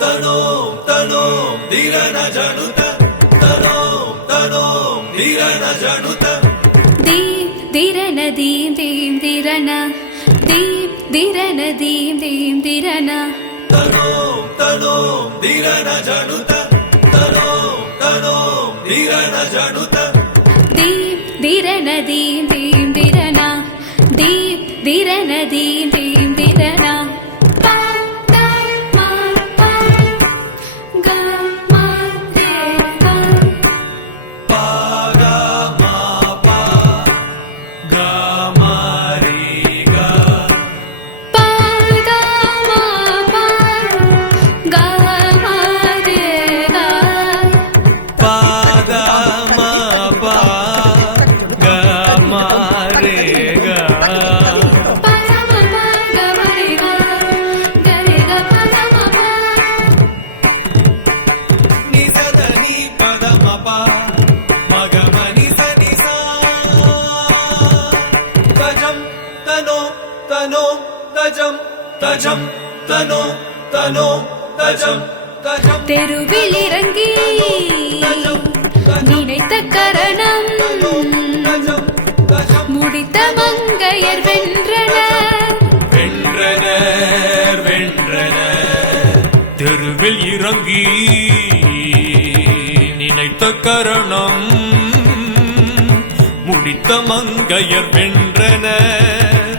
तनों तनों धीरन जनुत तनों तनों धीरन जनुत दीप धीरन दीम दीम धीरन दीप धीरन दीम दीम धीरन तनों तनों धीरन जनुत तनों तनों धीरन जनुत दीप धीरन दीम दीम धीरन दीप धीरन दीम दीम धीरन तजम तनो तनो तजम तजम தெருவில் இறங்கி நினைத்த கரணம் முடித்த மங்கையர் வென்றனர் வென்றனர் வென்றனர் தெருவில் இறங்கி நினைத்த கரணம் முடித்த மங்கையர் வென்றனர்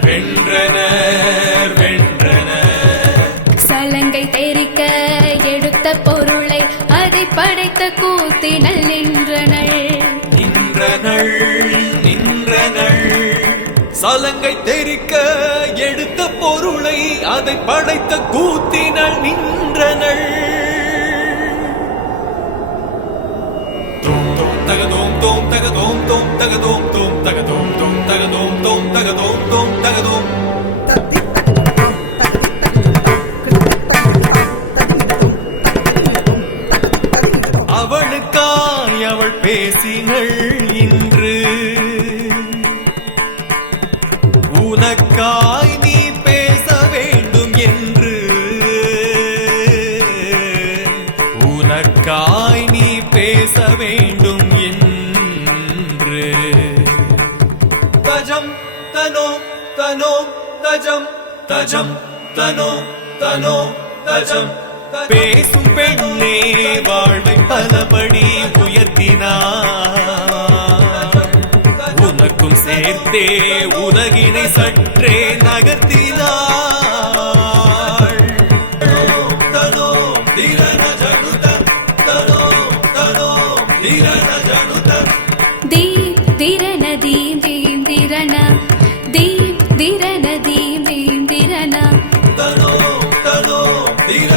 வென்றனர் வென்றனர் சலங்கை தெரிக்க எடுத்த பொருளை அதை படைத்த கூத்தினல் நின்றனள் நின்றனள் நின்றனள் சலங்கை தெரிக்க எடுத்த பொருளை அதை படைத்த கூத்தினள் நின்றனள் தகதோம் தோம் தகதோம் தோம் தகதோம் தோம் தகதோம் தோம் தகதோம் தோம் தகதோம் தோம் தகதோம் அவளுக்காய் அவள் பேசினள் இன்று உனக்காய் நீ பேச வேண்டும் என்று உனக்காய் நீ பேச வேண்டும் என்று தஜம் தனோ தனோ தஜம் தஜம் தனோ தனோ தஜம் பேசும் பெண்ணே வாழ்வை பலபடி உயர்த்தினார் உனக்கும் சேர்த்தே உலகினை சற்றே நகர்த்தினார் தனோ தீரன ஜனுத தனோ தனோ தீரன ஜனுத தீப் திரன தீம் தீம் திரன தீப் திரன தீம் தீம் திரன தனோ தனோ தீர